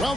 Well,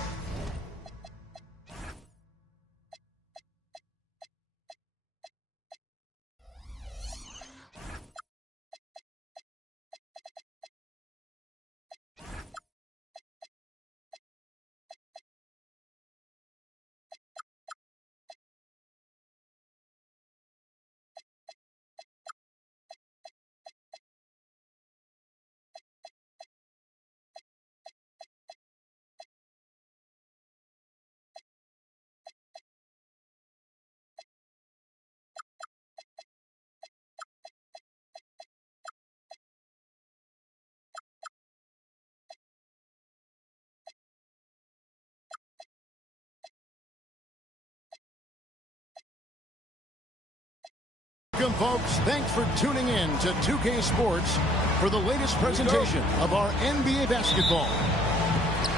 welcome, folks. Thanks for tuning in to 2K Sports for the latest presentation of our NBA basketball.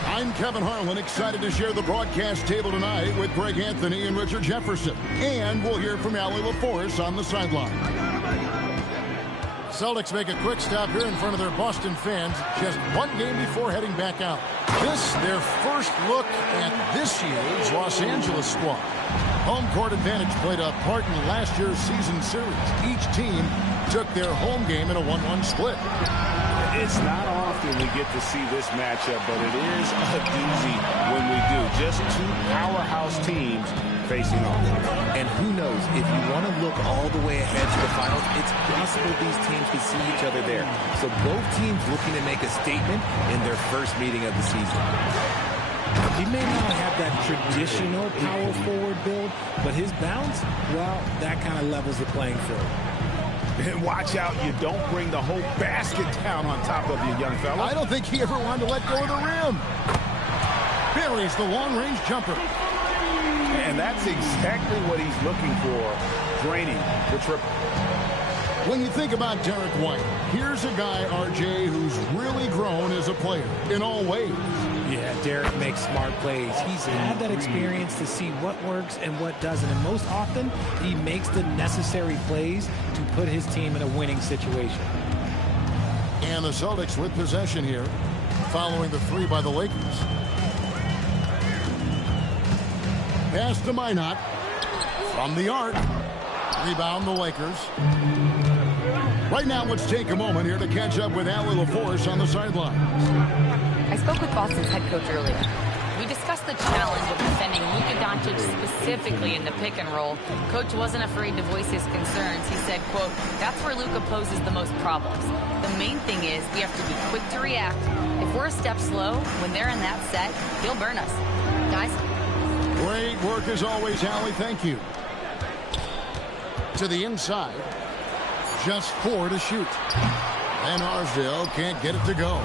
I'm Kevin Harlan, excited to share the broadcast table tonight with Greg Anthony and Richard Jefferson. And we'll hear from Allie LaForce on the sideline. Celtics make a quick stop here in front of their Boston fans just one game before heading back out. This, their first look at this year's Los Angeles squad. Home court advantage played a part in last year's season series. Each team took their home game in a 1-1 split. It's not often we get to see this matchup, but it is a doozy when we do. Just two powerhouse teams facing off. And who knows, if you want to look all the way ahead to the finals, it's possible these teams could see each other there. So both teams looking to make a statement in their first meeting of the season. He may not have that traditional power forward build, but his bounce, well, that kind of levels the playing field. And watch out, you don't bring the whole basket down on top of you, young fella. I don't think he ever wanted to let go of the rim. Buries the long-range jumper. And that's exactly what he's looking for, draining the triple. When you think about Derek White, here's a guy, RJ, who's really grown as a player in all ways. Yeah, Derek makes smart plays. He's had that experience to see what works and what doesn't. And most often, he makes the necessary plays to put his team in a winning situation. And the Celtics with possession here, following the three by the Lakers. Pass to Minot. From the arc. Rebound the Lakers. Right now, let's take a moment here to catch up with Allie LaForce on the sidelines. I spoke with Boston's head coach earlier. We discussed the challenge of defending Luka Doncic specifically in the pick and roll. Coach wasn't afraid to voice his concerns. He said, quote, that's where Luka poses the most problems. The main thing is we have to be quick to react. If we're a step slow, when they're in that set, he'll burn us. Guys? Great work as always, Allie. Thank you. To the inside. Just 4 to shoot. And Arsdale can't get it to go.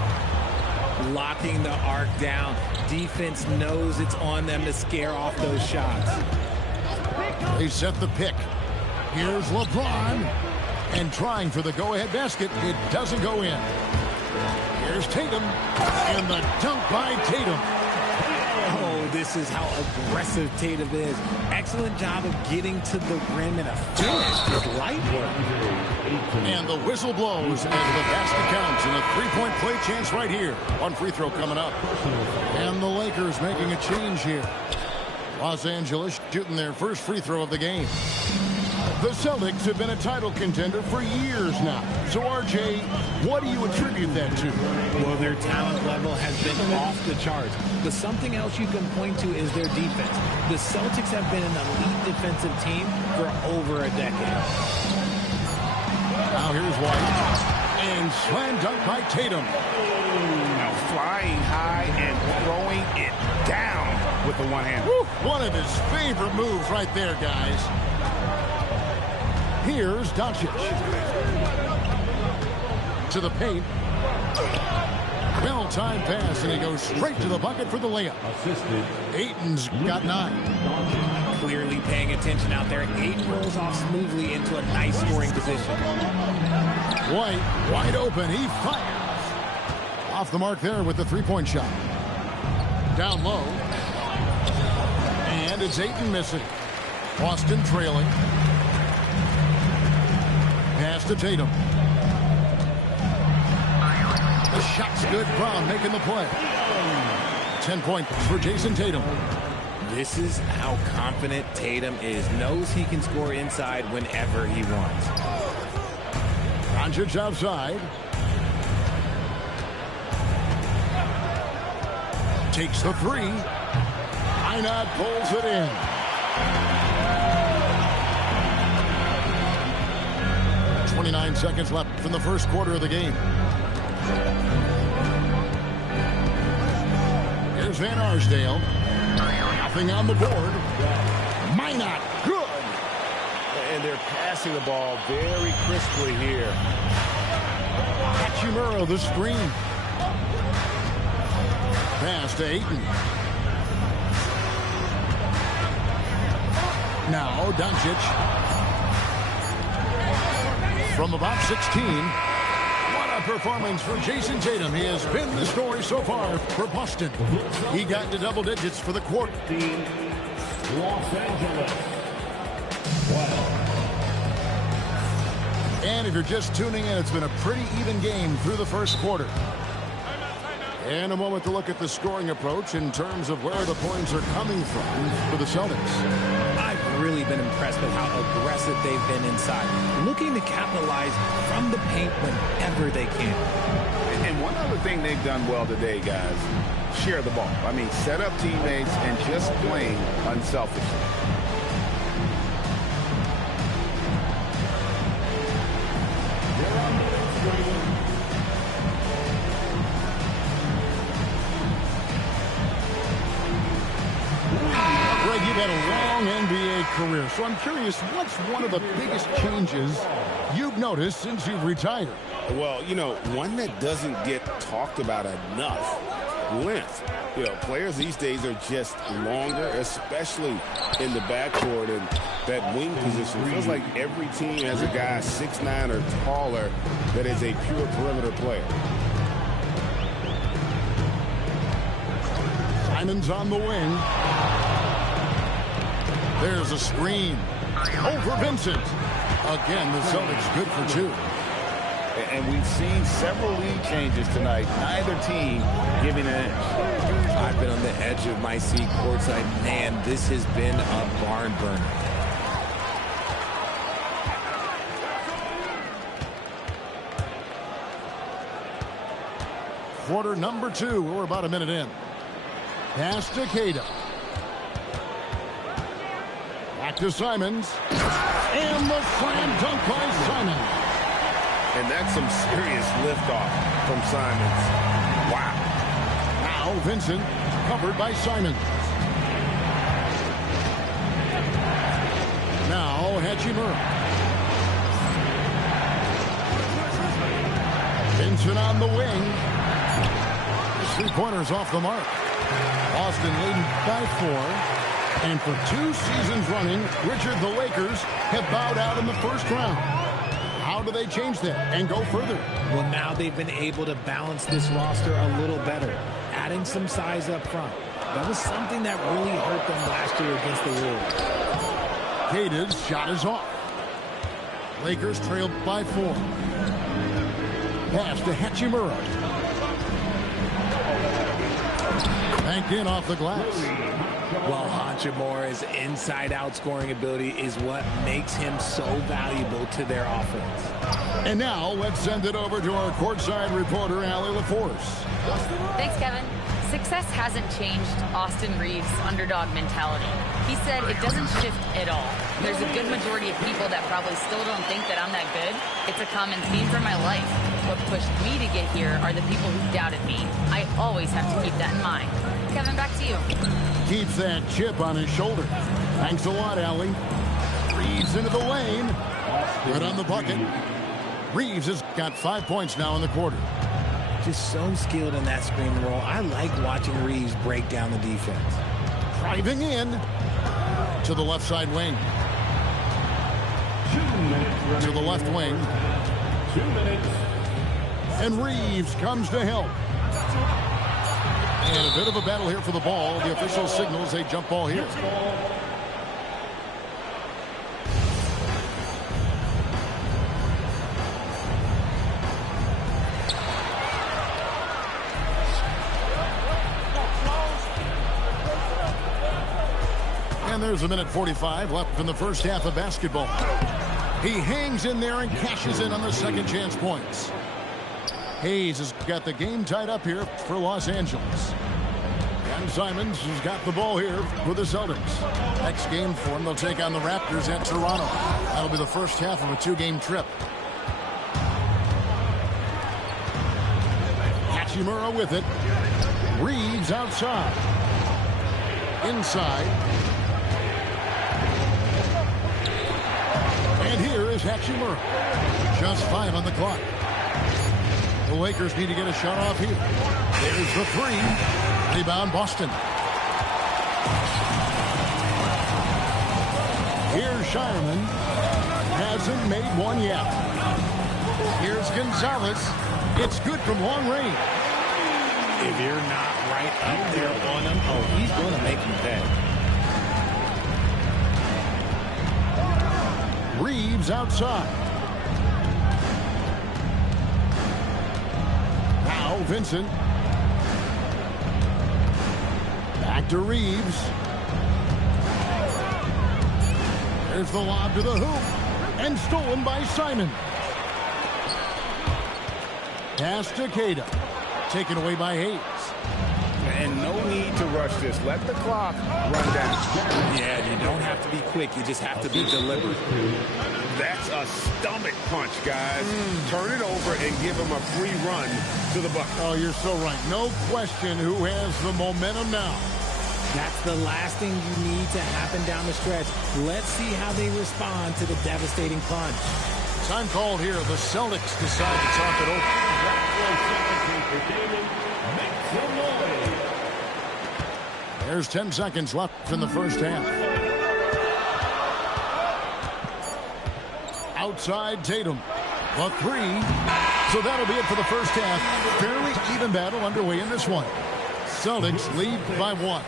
Locking the arc down. Defense knows it's on them to scare off those shots. They set the pick. Here's LeBron. And trying for the go-ahead basket. It doesn't go in. Here's Tatum. And the dunk by Tatum. Oh, this is how aggressive Tatum is. Excellent job of getting to the rim and a finish with light work. And the whistle blows as the basket counts and a three-point play chance right here. One free throw coming up. And the Lakers making a change here. Los Angeles shooting their first free throw of the game. The Celtics have been a title contender for years now. So, RJ, what do you attribute that to? Well, their talent level has been off the charts. But something else you can point to is their defense. The Celtics have been an elite defensive team for over a decade. Now here's White. And slam dunk by Tatum. Now flying high and throwing it down with the one hand. One of his favorite moves right there, guys. Here's Doncic. To the paint. Well-timed pass, and he goes straight to the bucket for the layup. Ayton's got 9. Clearly paying attention out there. Ayton rolls off smoothly into a nice scoring position. White, wide open. He fires. Off the mark there with the three-point shot. Down low. And it's Ayton missing. Boston trailing. Pass to Tatum. The shot's good. Brown making the play. 10 points for Jason Tatum. This is how confident Tatum is. Knows he can score inside whenever he wants. Doncic outside. Takes the three. Minot pulls it in. .29 seconds left in the first quarter of the game. Here's Van Arsdale. Nothing on the board. Minot, good. And they're passing the ball very crisply here. Hachimura, the screen. Pass to Ayton. Now Doncic. From about 16. What a performance for Jason Tatum. He has been the story so far for Boston. He got into double digits for the quarter. Los Angeles. And if you're just tuning in, it's been a pretty even game through the first quarter. And a moment to look at the scoring approach in terms of where the points are coming from for the Celtics. I've really been impressed with how aggressive they've been inside, looking to capitalize from the paint whenever they can. And one other thing they've done well today, guys, share the ball. I mean, set up teammates and just playing unselfishly. Greg, you've had a long NBA career, so I'm curious, what's one of the biggest changes you've noticed since you've retired? Well, you know, one that doesn't get talked about enough, length. You know, players these days are just longer, especially in the backcourt and that wing position. It feels like every team has a guy 6'9" or taller that is a pure perimeter player. Simon's on the wing. There's a screen. Over Vincent. Again, the Celtics good for two. And we've seen several lead changes tonight. Neither team giving an edge. I've been on the edge of my seat courtside. Man, this has been a barn burner. Quarter number 2. We're about a minute in. Pass to Tatum. Back to Simons. And the slam dunk by Simons. And that's some serious liftoff from Simons. Wow. Now Vincent, covered by Simons. Now Hachimura. Vincent on the wing. 3-pointers off the mark. Boston leading by 4. And for 2 seasons running, Richard, the Lakers have bowed out in the first round. How do they change that and go further? Well, now they've been able to balance this roster a little better, adding some size up front. That was something that really hurt them last year against the Wolves. Cade's shot is off. Lakers trailed by 4. Pass to Hachimura. Banked in off the glass. Well, Hachimura's inside-out scoring ability is what makes him so valuable to their offense. And now let's send it over to our courtside reporter, Allie LaForce. Thanks, Kevin. Success hasn't changed Austin Reeves' underdog mentality. He said it doesn't shift at all. There's a good majority of people that probably still don't think that I'm that good. It's a common theme for my life. What pushed me to get here are the people who doubted me. I always have to keep that in mind. Kevin, back to you. Keeps that chip on his shoulder. Thanks a lot, Allie. Reeves into the lane. Right on the bucket. Reeves has got 5 points now in the quarter. Just so skilled in that screen and roll. I like watching Reeves break down the defense. Driving in to the left side wing. 2 minutes. To the left wing. 2 minutes. And Reeves comes to help. And a bit of a battle here for the ball. The official signals a jump ball here. And there's a minute 45 left in the first half of basketball. He hangs in there and cashes in on the second chance points. Hayes has got the game tied up here for Los Angeles. And Simons has got the ball here for the Celtics. Next game for them, they'll take on the Raptors at Toronto. That'll be the first half of a two-game trip. Hachimura with it. Reeves outside. Inside. And here is Hachimura. Just 5 on the clock. The Lakers need to get a shot off here. There's the three. Rebound Boston. Here's Shireman. Hasn't made one yet. Here's Gonzalez. It's good from long range. If you're not right up there on him, oh, he's going to make him pay. Reeves outside. Now Vincent. Back to Reeves. There's the lob to the hoop. And stolen by Simon. Pass to Queta. Taken away by Hayes. And no need to rush this. Let the clock run down. Yeah, you don't have to be quick. You just have to be deliberate. That's a stomach punch, guys. Turn it over and give him a free run to the bucket. Oh, you're so right. No question who has the momentum now. That's the last thing you need to happen down the stretch. Let's see how they respond to the devastating punch. Time called here. The Celtics decide to talk it over. There's 10 seconds left in the first half. Outside Tatum. The three. So that'll be it for the first half. Fairly even battle underway in this one. Celtics lead by 1.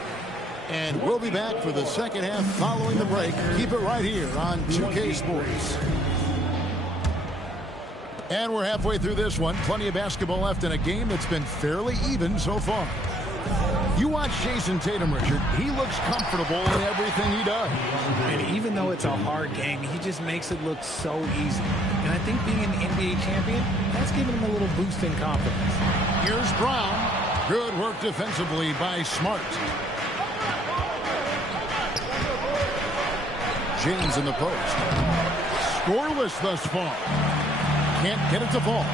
And we'll be back for the second half following the break. Keep it right here on 2K Sports. And we're halfway through this one. Plenty of basketball left in a game that's been fairly even so far. You watch Jason Tatum, Richard. He looks comfortable in everything he does. And even though it's a hard game, he just makes it look so easy. And I think being an NBA champion, that's giving him a little boost in confidence. Here's Brown. Good work defensively by Smart. James in the post. Scoreless thus far. Can't get it to fall.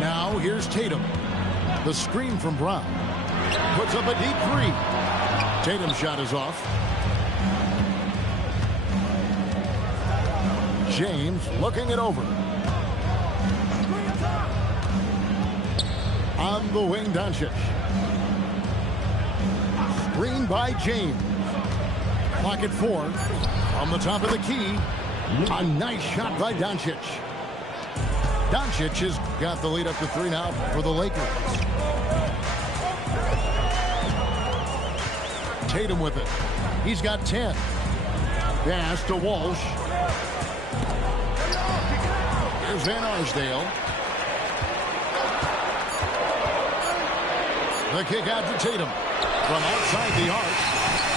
Now here's Tatum. The screen from Brown. Puts up a deep three. Tatum's shot is off. James looking it over. On the wing, Doncic. Screen by James. Clock at 4. On the top of the key. A nice shot by Doncic. Doncic has got the lead up to 3 now for the Lakers. Tatum with it. He's got 10. Pass to Walsh. Here's Van Arsdale. The kick out to Tatum. From outside the arc.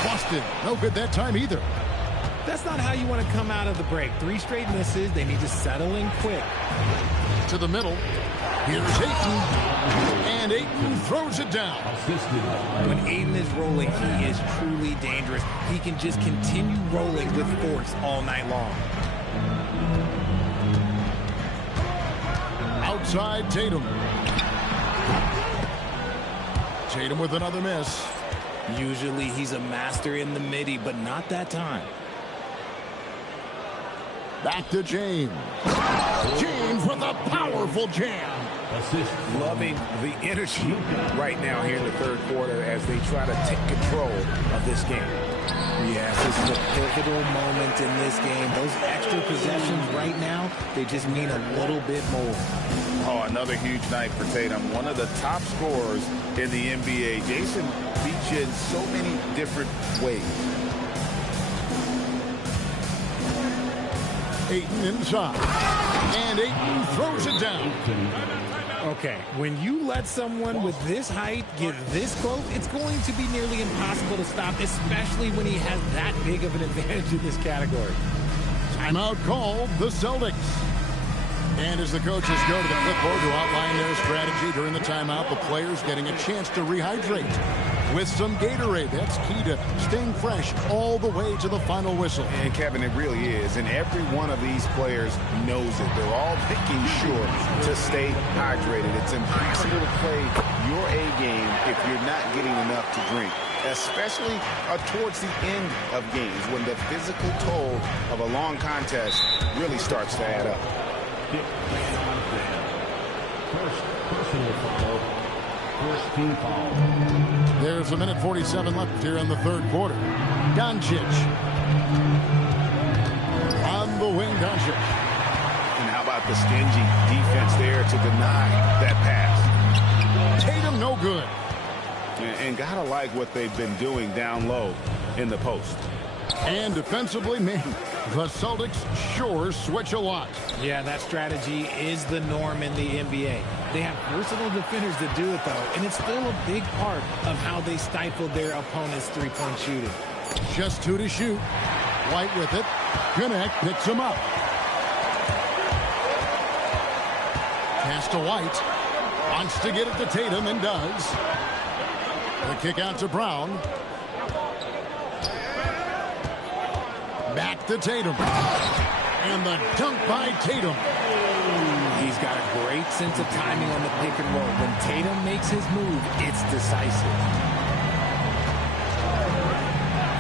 Busted. No good that time either. That's not how you want to come out of the break. 3 straight misses. They need to settle in quick. To the middle. Here's Ayton. And Ayton throws it down. When Ayton is rolling, he is truly dangerous. He can just continue rolling with force all night long. Outside Tatum. Tatum with another miss. Usually he's a master in the midi, but not that time. Back to James. James with a powerful jam. Loving the energy right now here in the third quarter as they try to take control of this game. Yes, this is a pivotal moment in this game. Those extra possessions right now, they just mean a little bit more. Oh, another huge night for Tatum. One of the top scorers in the NBA. Jason beats you in so many different ways. Ayton inside. And Ayton throws it down. Okay, when you let someone with this height get this close, it's going to be nearly impossible to stop, especially when he has that big of an advantage in this category. Timeout called the Celtics. And as the coaches go to the clipboard to outline their strategy during the timeout, the players getting a chance to rehydrate with some Gatorade. That's key to staying fresh all the way to the final whistle. And, Kevin, it really is. And every one of these players knows it. They're all making sure to stay hydrated. It's impossible to play your A game if you're not getting enough to drink, especially towards the end of games when the physical toll of a long contest really starts to add up. First personal foul. First team foul. There's a minute 47 left here in the third quarter. Doncic. On the wing, Doncic. And how about the stingy defense there to deny that pass? Tatum, no good. And gotta like what they've been doing down low in the post. And defensively, man, the Celtics sure switch a lot. Yeah, that strategy is the norm in the NBA. They have versatile defenders that do it, though, and it's still a big part of how they stifle their opponent's three-point shooting. Just 2 to shoot. White with it. Connect picks him up. Pass to White. Wants to get it to Tatum and does. The kick out to Brown. Back to Tatum. And the dunk by Tatum. He's got a great sense of timing on the pick and roll. When Tatum makes his move, it's decisive.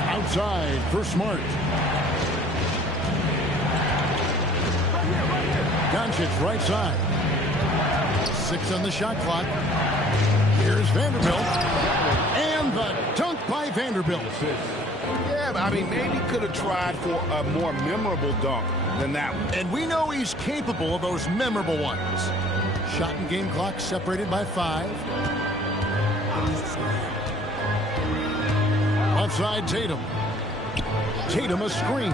Outside for Smart. Doncic right side. 6 on the shot clock. Here's Vanderbilt. And the dunk by Vanderbilt. Yeah, I mean, maybe could have tried for a more memorable dunk than that one. And we know he's capable of those memorable ones. Shot and game clock separated by 5. Outside Tatum. Tatum a screen.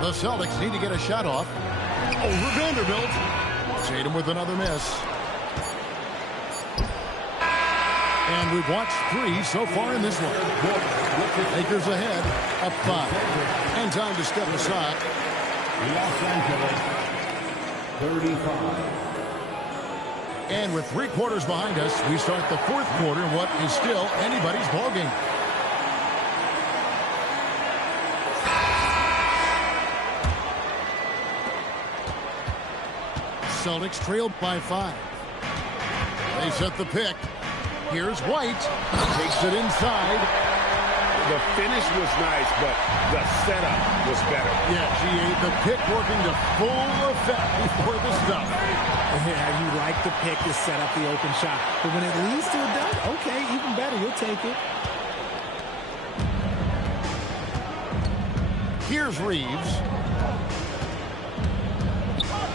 The Celtics need to get a shot off. Over Vanderbilt. Tatum with another miss. And we've watched 3 so far in this one. Lakers ahead, up 5. And time to step aside. Los Angeles, 35. And with 3 quarters behind us, we start the fourth quarter in what is still anybody's ballgame. Celtics trailed by 5. They set the pick. Here's White. Takes it inside. The finish was nice, but the setup was better. Yeah, G.A., the pick working to full effect before the stuff. Yeah, you like the pick to set up the open shot. But when it leads to a dunk, okay, even better. You'll take it. Here's Reeves.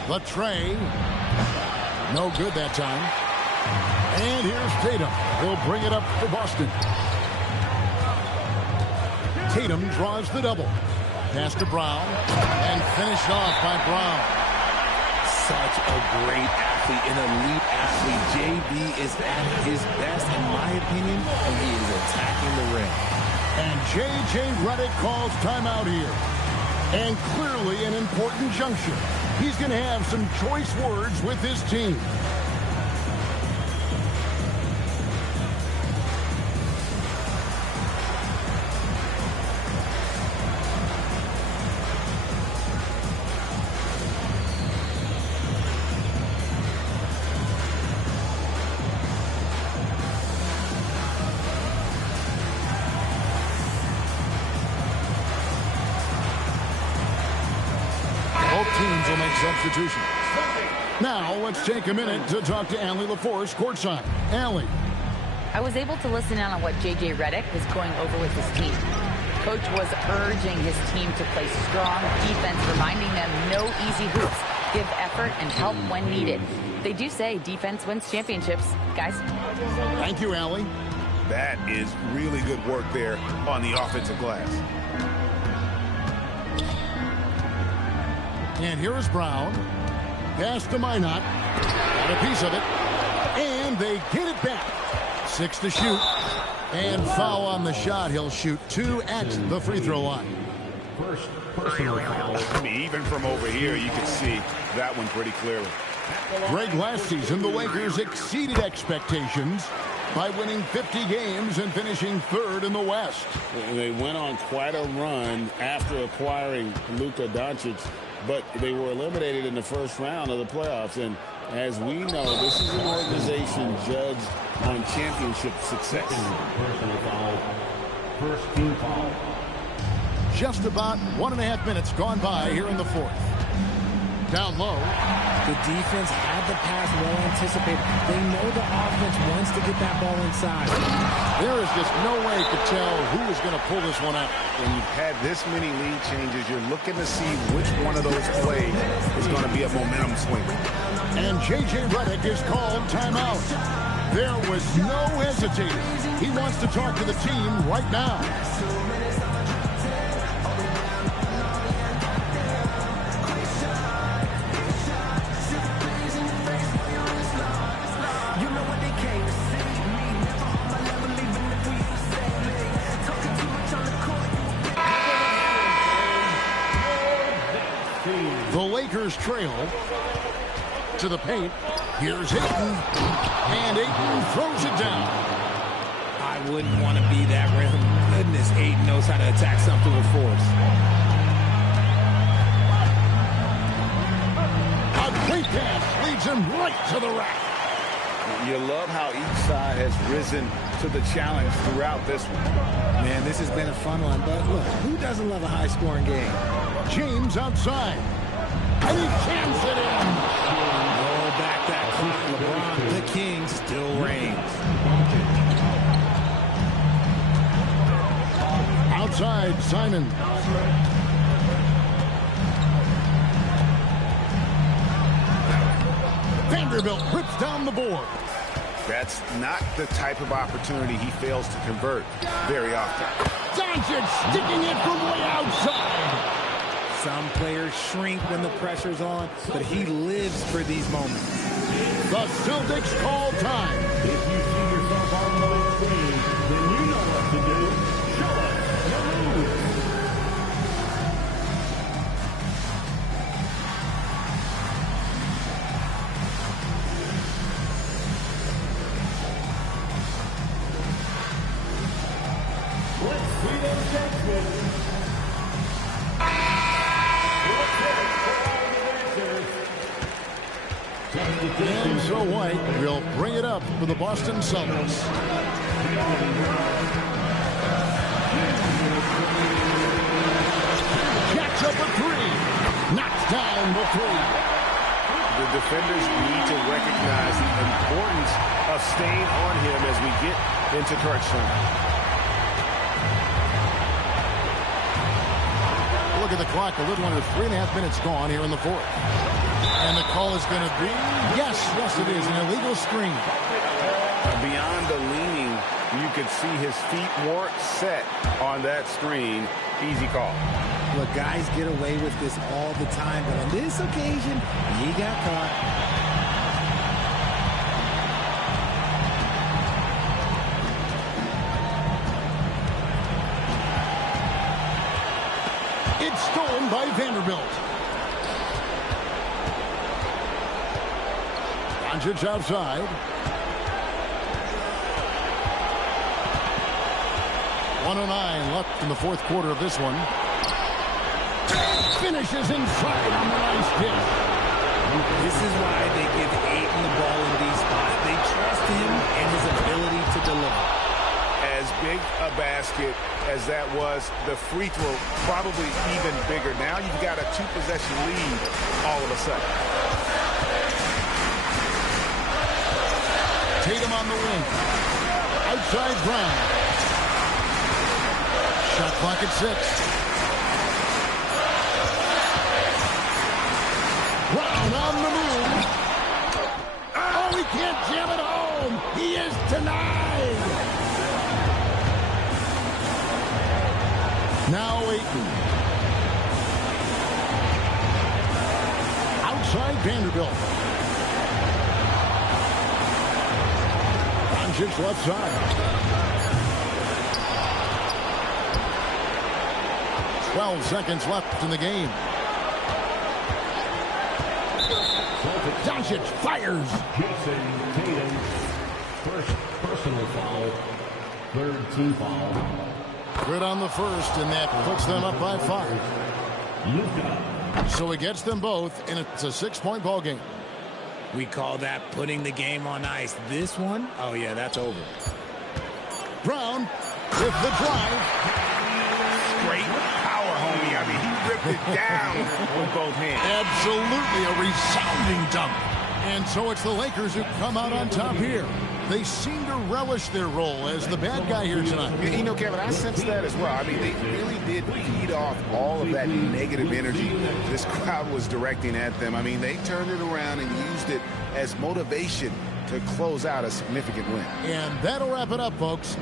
The tray. No good that time. And here's Tatum. He'll bring it up for Boston. Tatum draws the double. Pass to Brown. And finished off by Brown. Such a great athlete, an elite athlete. JB is at his best, in my opinion, when he is attacking the rim. And J.J. Redick calls timeout here. And clearly an important juncture. He's going to have some choice words with his team. Teams will make substitutions. Now, let's take a minute to talk to Allie LaForce courtside. Allie. I was able to listen in on what J.J. Redick was going over with his team. Coach was urging his team to play strong defense, reminding them no easy hoops, give effort, and help when needed. They do say defense wins championships, guys. Thank you, Allie. That is really good work there on the offensive glass. And here is Brown. pass to Minot. Got a piece of it. And they get it back. 6 to shoot. And foul on the shot. He'll shoot 2 at the free throw line. First personal foul. I mean, even from over here, you can see that one pretty clearly. Greg, last season, the Lakers exceeded expectations by winning 50 games and finishing 3rd in the West. They went on quite a run after acquiring Luka Doncic, but they were eliminated in the first round of the playoffs. And as we know, this is an organization judged on championship success. Personal foul. First team foul. Just about 1.5 minutes gone by here in the 4th. Down low. The defense had the pass well anticipated. They know the offense wants to get that ball inside. There is just no way to tell who is going to pull this one out. When you've had this many lead changes, you're looking to see which one of those plays is going to be a momentum swing. And J.J. Redick is called timeout. There was no hesitating. He wants to talk to the team right now. The Lakers trail to the paint. Here's Ayton. And Ayton throws it down. I wouldn't want to be that rim. Goodness, Ayton knows how to attack something with force. A great pass leads him right to the rack. You love how each side has risen to the challenge throughout this one. Man, this has been a fun one, but look, who doesn't love a high-scoring game? James outside. And he jams it in. Roll back that clock. LeBron, the king, still reigns. Outside, Simon. Vanderbilt rips down the board. That's not the type of opportunity he fails to convert very often. Doncic sticking it from way outside. Some players shrink when the pressure's on, but he lives for these moments. The Celtics call time. If you see yourself on the screen, then you know what to do. Show us your move. Let's see those judgments. And so White will bring it up for the Boston Celtics. Jacks up a 3. Knocks down the 3. The defenders need to recognize the importance of staying on him as we get into crunch time. Look at the clock. A little under 3.5 minutes gone here in the 4th. And the call is going to be, yes, it is, an illegal screen. Beyond the leaning, you could see his feet weren't set on that screen. Easy call. Look, guys get away with this all the time, but on this occasion, he got caught. It's stolen by Vanderbilt. Doncic outside. 1:09 left in the 4th quarter of this one. Finishes inside on the nice dish. This is why they give Ayton the ball in these spots. They trust him and his ability to deliver. As big a basket as that was, the free throw probably even bigger. Now you've got a 2-possession lead all of a sudden. Tatum on the wing. Outside Brown. Shot clock at 6. Brown on the move. Oh, he can't jam it home. He is denied. Now Ayton. side, Vanderbilt. Doncic left side. 12 seconds left in the game. Doncic fires. Jason Tatum, first personal foul, third team foul. Good on the first, and that puts them up by 5. Luka. So it gets them both, and it's a 6-point ball game. We call that putting the game on ice. This one, oh yeah, that's over. Brown with the drive. Great power, homie. I mean, he ripped it down with both hands. Absolutely a resounding dunk. And so it's the Lakers who come out on top here. They seem to relish their role as the bad guy here tonight. You know, Kevin, I sense that as well. I mean, they really did feed off all of that negative energy this crowd was directing at them. I mean, they turned it around and used it as motivation to close out a significant win. And that'll wrap it up, folks.